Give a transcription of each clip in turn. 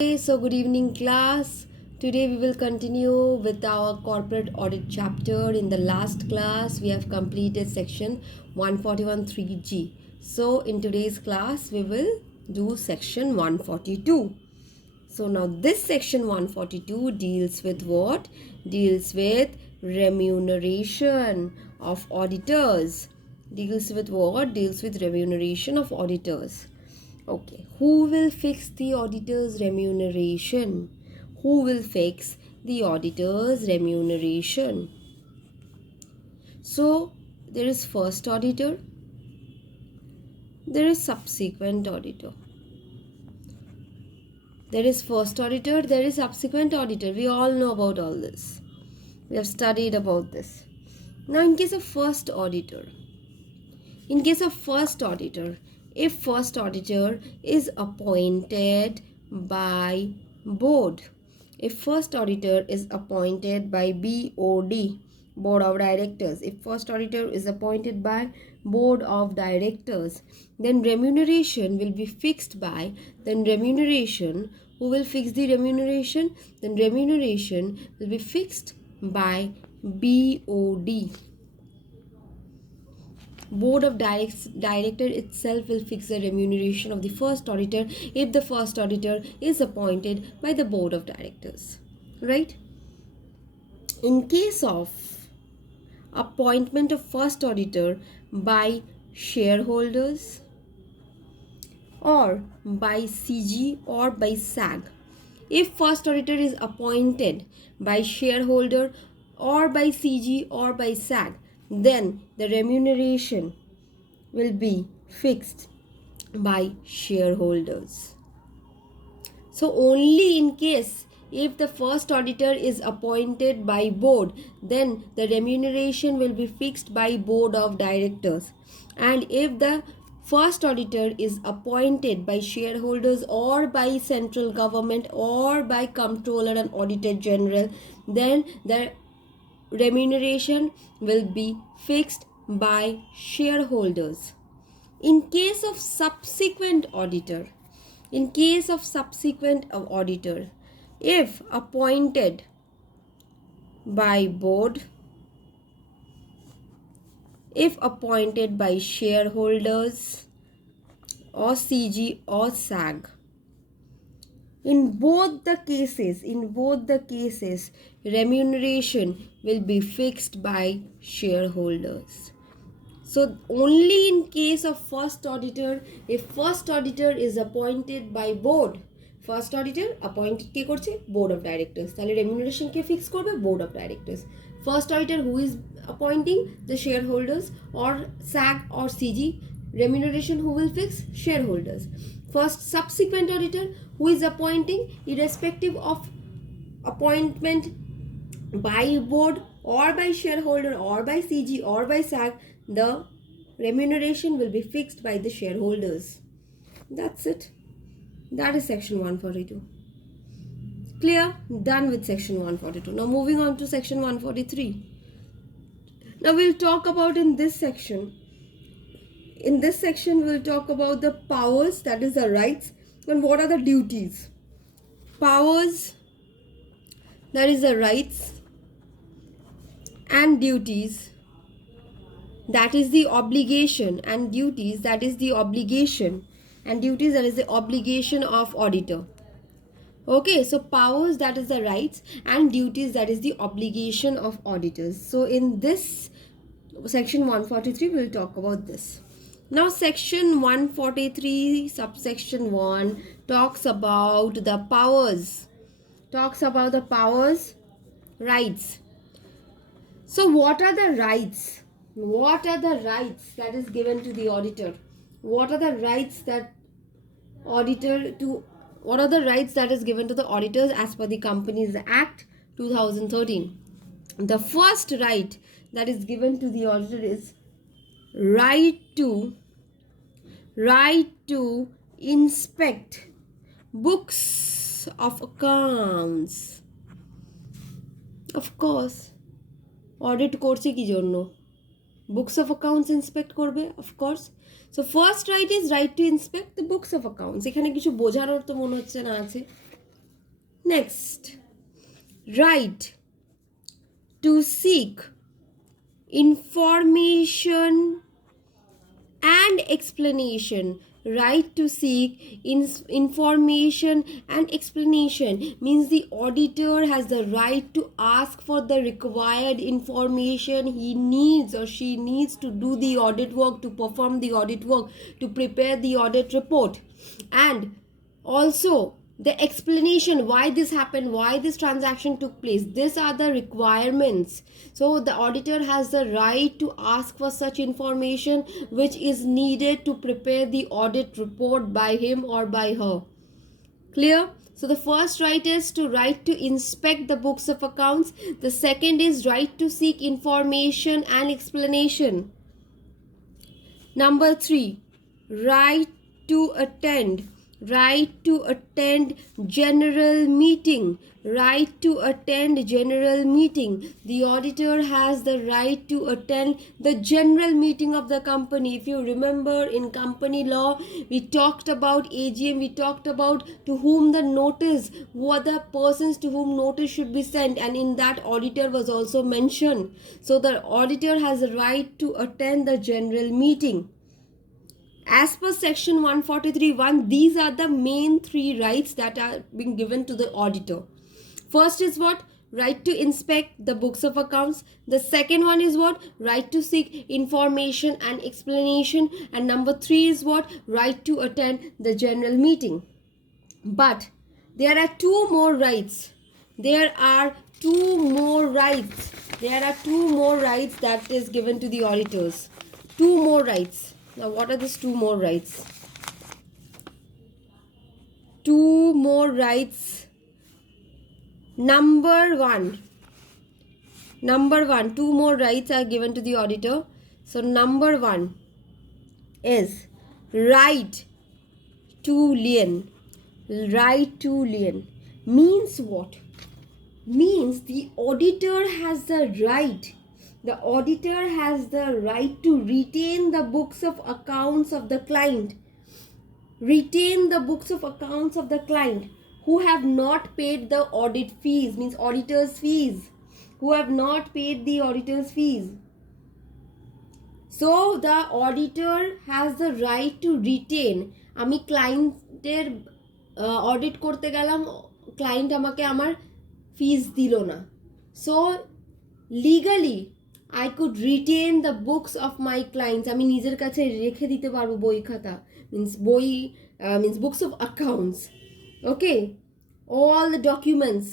So good evening class. Today we will continue with our corporate audit chapter. In the last class we have completed section 141.3G. So in today's class we will do section 142. So now this section 142 deals with what? Deals with remuneration of auditors. Deals with what? Deals with remuneration of auditors. Okay, who will fix the auditor's remuneration? Who will fix the auditor's remuneration? So, there is first auditor, there is subsequent auditor. There is first auditor, there is subsequent auditor. We all know about all this. We have studied about this. Now, in case of first auditor, if first auditor is appointed by board, if first auditor is appointed by BOD, board of directors, if first auditor is appointed by board of directors, then remuneration will be fixed by, who will fix the remuneration? Then remuneration will be fixed by BOD. Board of director itself will fix the remuneration of the first auditor if the first auditor is appointed by the board of directors, right? In case of appointment of first auditor by shareholders or by CG or by SAG, if first auditor is appointed by shareholder or by CG or by SAG, then the remuneration will be fixed by shareholders. So only in case if the first auditor is appointed by board, then the remuneration will be fixed by board of directors. And if the first auditor is appointed by shareholders or by central government or by comptroller and auditor general, then the remuneration will be fixed by shareholders. In case of subsequent auditor, if appointed by board, if appointed by shareholders or CG or SAG, in both the cases, remuneration will be fixed by shareholders. So only in case of first auditor, if first auditor is appointed by board, first auditor appointed কে করছে? Board of directors. তাহলে remuneration কে fix করবে? Board of directors. First auditor who is appointing? The shareholders or SAG or CG. Remuneration who will fix? Shareholders. First subsequent auditor who is appointing, irrespective of appointment by board or by shareholder or by CG or by SAG, the remuneration will be fixed by the shareholders. That's it. That is section 142. Clear? Done with section 142. Now moving on to section 143. Now we'll talk about in this section we'll talk about the powers, that is the rights, and what are the duties. Powers, that is the rights, and duties, that is the obligation, and duties, that is the obligation, and duties, that is the obligation of auditor. Okay, so powers, that is the rights, and duties, that is the obligation of auditors. So in this section 143 we'll talk about this. Now section 143 subsection 1 talks about the powers, rights. So what are the rights that is given to the auditor? What are the rights that is given to the auditors as per the Companies Act 2013? The first right that is given to the auditor is right to inspect books of accounts. Of course, audit করছে কি জন্য? Books of accounts inspect করবে, of course. So first right is right to inspect the books of accounts. এখানে কিছু বোঝানোর তো মনে হচ্ছে না আছে, Next, right to seek information and explanation. Right to seek information and explanation means the auditor has the right to ask for the required information he needs or she needs to do the audit work, to perform the audit work, to prepare the audit report, and also the explanation why this happened, why this transaction took place. These are the requirements. So the auditor has the right to ask for such information which is needed to prepare the audit report by him or by her. Clear? So the first right is to right to inspect the books of accounts. The second is right to seek information and explanation. Number 3, right to attend. Right to attend general meeting. Right to attend general meeting. The auditor has the right to attend the general meeting of the company. If you remember, in company law, we talked about AGM, we talked about to whom the notice, who are the persons to whom notice should be sent, and in that auditor was also mentioned. So the auditor has the right to attend the general meeting. As per section 143(1), these are the main 3 rights that are being given to the auditor. First is what? Right to inspect the books of accounts. The second one is what? Right to seek information and explanation. And number 3 is what? Right to attend the general meeting. But there are 2 more rights. There are 2 more rights. There are 2 more rights that is given to the auditors. 2 more rights. Now, what are these 2 more rights? 2 more rights. Number one, 2 more rights are given to the auditor. So, number 1 is right to lien. Right to lien means what? Means the auditor has the right. The auditor has the right to retain the books of accounts of the client. Retain the books of accounts of the client who have not paid the audit fees, means auditor's fees, who have not paid the auditor's fees. So the auditor has the right to retain. আমি ক্লায়েন্টের audit করতে গেলাম, client আমাকে আমার ফিস দিল না, so legally I could retain the books of my clients. আমি নিজের কাছে রেখে দিতে পারবো বই খাতা, means বই means books of accounts. Okay, all the documents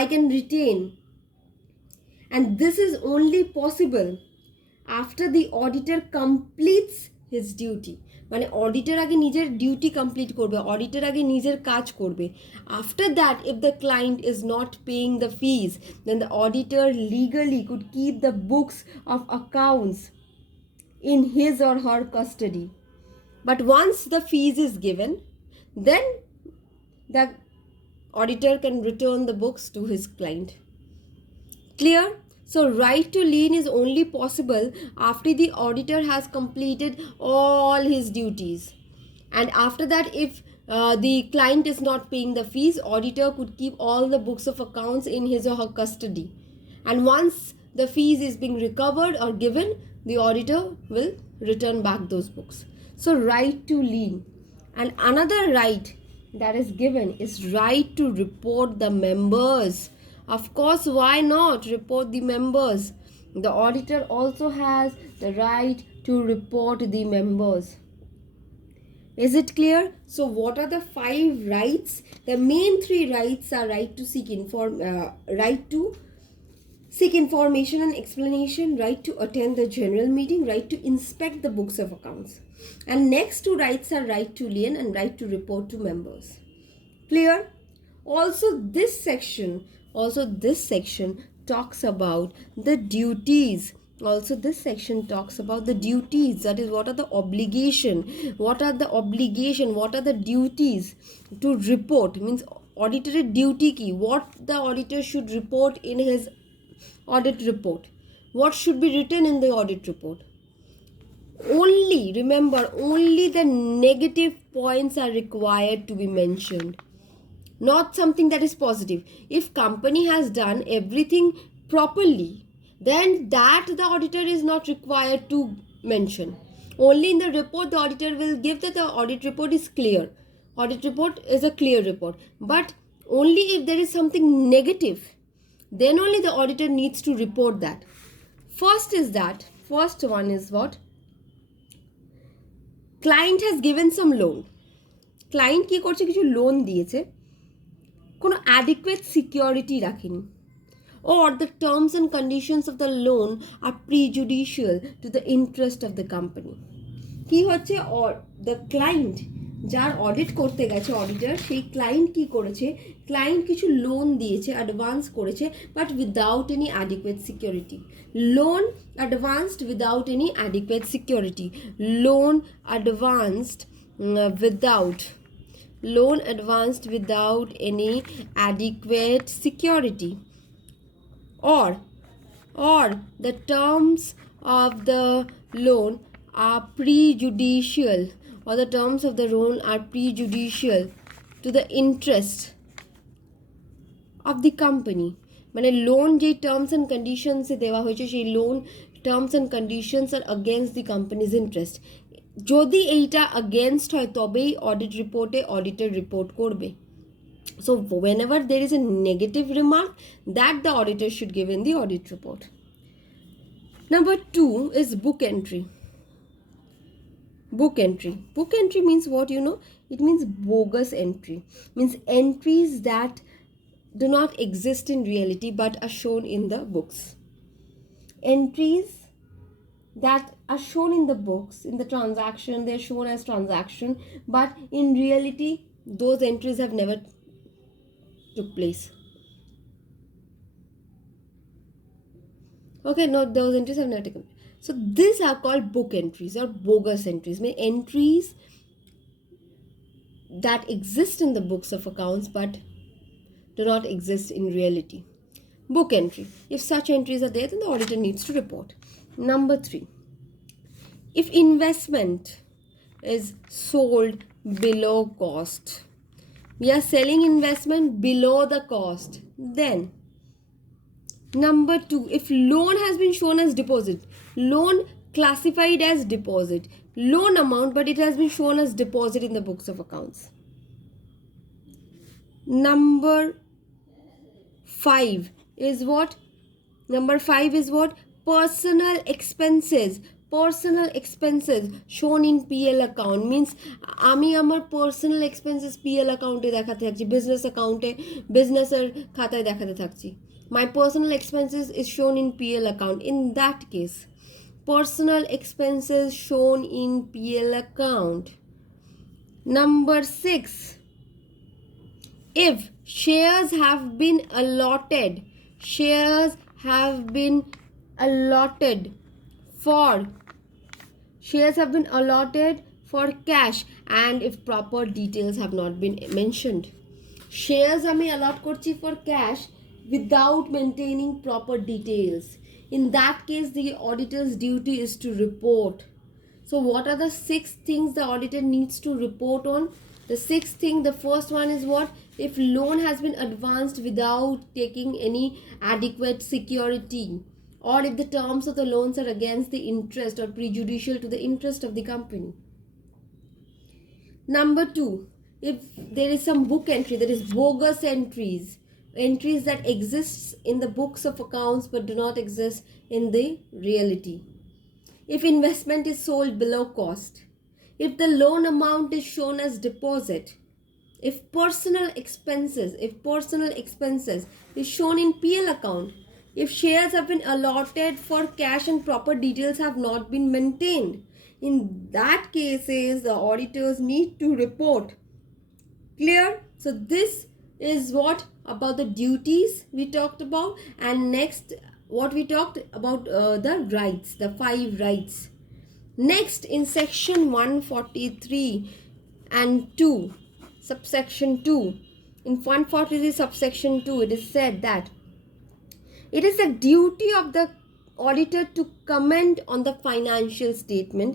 I can retain, and this is only possible after the auditor completes his duty. মানে অডিটর আগে নিজের ডিউটি কমপ্লিট করবে, অডিটর আগে নিজের কাজ করবে. After that, if the client is not paying the fees, then the auditor legally could keep the books of accounts in his or her custody. But once the fees is given, then the auditor can return the books to his client. Clear? So right to lien is only possible after the auditor has completed all his duties. And after that, if the client is not paying the fees, auditor could keep all the books of accounts in his or her custody. And once the fees is being recovered or given, the auditor will return back those books. So right to lien. And another right that is given is right to report the members. Of course, why not report the members? The auditor also has the right to report the members. Is it clear? So what are the 5 rights? The main 3 rights are right to seek information and explanation, right to attend the general meeting, right to inspect the books of accounts. And next 2 rights are right to lien and right to report to members. Clear? Also this section talks about the duties. Also this section talks about the duties, that is, what are the obligation, what are the duties to report, means auditor duty ki, what the auditor should report in his audit report, what should be written in the audit report. Only remember, only the negative points are required to be mentioned. not something that is positive. If company has done everything properly, then that the auditor is not required to mention. Only in the report the auditor will give that the audit report is clear. Audit report is a clear report. But only if there is something negative, then only the auditor needs to report that. First one is what? Client has given some loan. Client কি করছে, কিছু loan দিয়েছে, কোনো adequate security রাখেনি, or the terms and conditions of the loan are prejudicial to the interest of the company. কি হচ্ছে, or the client যার audit করতে গেছে অডিটর, সেই ক্লায়েন্ট কি করেছে, ক্লায়েন্ট কিছু লোন দিয়েছে, অ্যাডভান্স করেছে, but without any adequate security. Loan advanced without any adequate security, loan advanced without any adequate security, or the terms of the loan are prejudicial, or the terms of the loan are prejudicial to the interest of the company. মানে loan যে terms and কন্ডিশনসে দেওয়া হয়েছে, সেই loan terms and conditions are against the company's interest. যদি এইটা against হয় তবেই অডিট রিপোর্টে অডিটর রিপোর্ট করবে। So whenever there is a negative remark, that the auditor should give in the audit report. Number 2 is book entry. Book entry means what, you know? It means bogus entry. Means entries that do not exist in reality but are shown in the books. Entries that are shown in the books, in the transaction, they're shown as transaction, but in reality those entries have never took place. Okay, no, those entries have never taken place. So these are called book entries or bogus entries. Mean entries that exist in the books of accounts but do not exist in reality. Book entry. If such entries are there, then the auditor needs to report. Number 3. If investment is sold below cost, we are selling investment below the cost, then number 2, if loan has been shown as deposit, loan classified as deposit, loan amount, but it has been shown as deposit in the books of accounts. Number 5 is what? Personal expenses shown in PL account. Means আমি আমার personal expenses PL account-এ দেখাতে থাকছি, business account-এ, business-এর খাতায় দেখাতে থাকছি। My personal expenses is shown in PL account. In that case, personal expenses shown in PL account. Number 6, if shares have been allotted for cash and if proper details have not been mentioned. Shares আমি allot করছি for cash without maintaining proper details. In that case, the auditor's duty is to report. So what are the 6 things the auditor needs to report on? The 6th thing, the first one is what? If loan has been advanced without taking any adequate security, or if the terms of the loans are against the interest or prejudicial to the interest of the company. Number 2, if there is some book entry, that is bogus entries that exist in the books of accounts but do not exist in the reality. If investment is sold below cost, if the loan amount is shown as deposit, if personal expenses is shown in PL account, if shares have been allotted for cash and proper details have not been maintained, in that cases the auditors need to report. Clear? So this is what about the duties we talked about, and next what we talked about the rights, the 5 rights. Next, in section 143 and 2, subsection 2, in 143 subsection 2, it is said that it is the duty of the auditor to comment on the financial statement,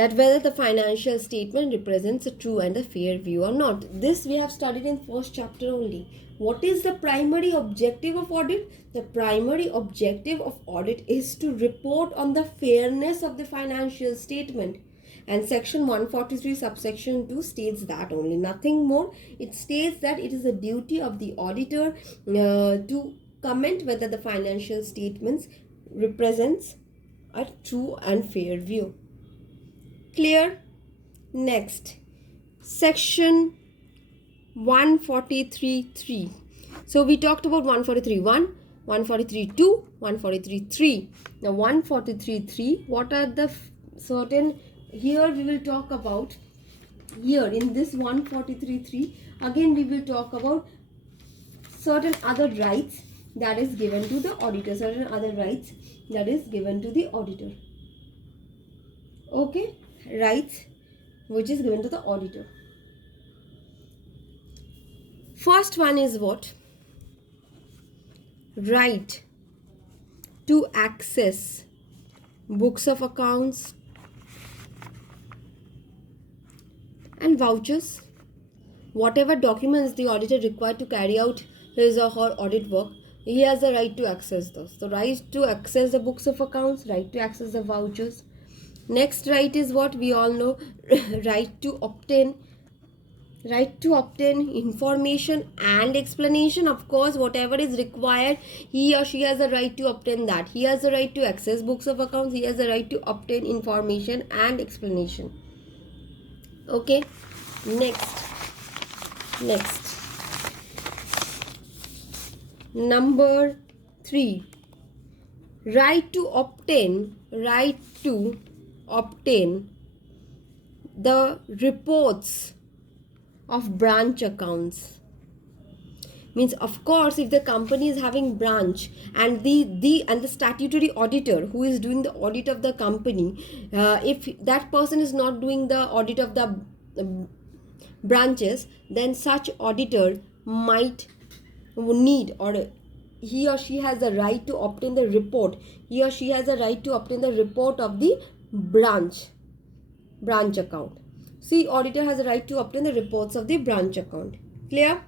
that whether the financial statement represents a true and a fair view or not. This we have studied in first chapter only. What is the primary objective of audit? The primary objective of audit is to report on the fairness of the financial statement. And section 143 subsection 2 states that only, nothing more. It states that it is a duty of the auditor to comment whether the financial statements represents a true and fair view. Clear? Next, section 143.3. So we talked about 143.1, 143.2, 143.3. Now 143.3, what are the certain, here we will talk about, here in this 143.3, again we will talk about certain other rights that is given to the auditor, certain other rights that is given to the auditor. Okay, rights which is given to the auditor. First one is what? Right to access books of accounts and vouchers. Whatever documents the auditor required to carry out his or her audit work, he has the right to access those. So right to access the books of accounts, right to access the vouchers. Next right is what we all know, right to obtain information and explanation. Of course, whatever is required, he or she has the right to obtain that. He has the right to access books of accounts, he has the right to obtain information and explanation. Okay, next number 3, right to obtain the reports of branch accounts. Means, of course, if the company is having branch and the statutory auditor who is doing the audit of the company, if that person is not doing the audit of the branches, then such auditor might need, or he or she has the right to obtain the report. He or she has the right to obtain the report of the branch account. See, auditor has a right to obtain the reports of the branch account. Clear?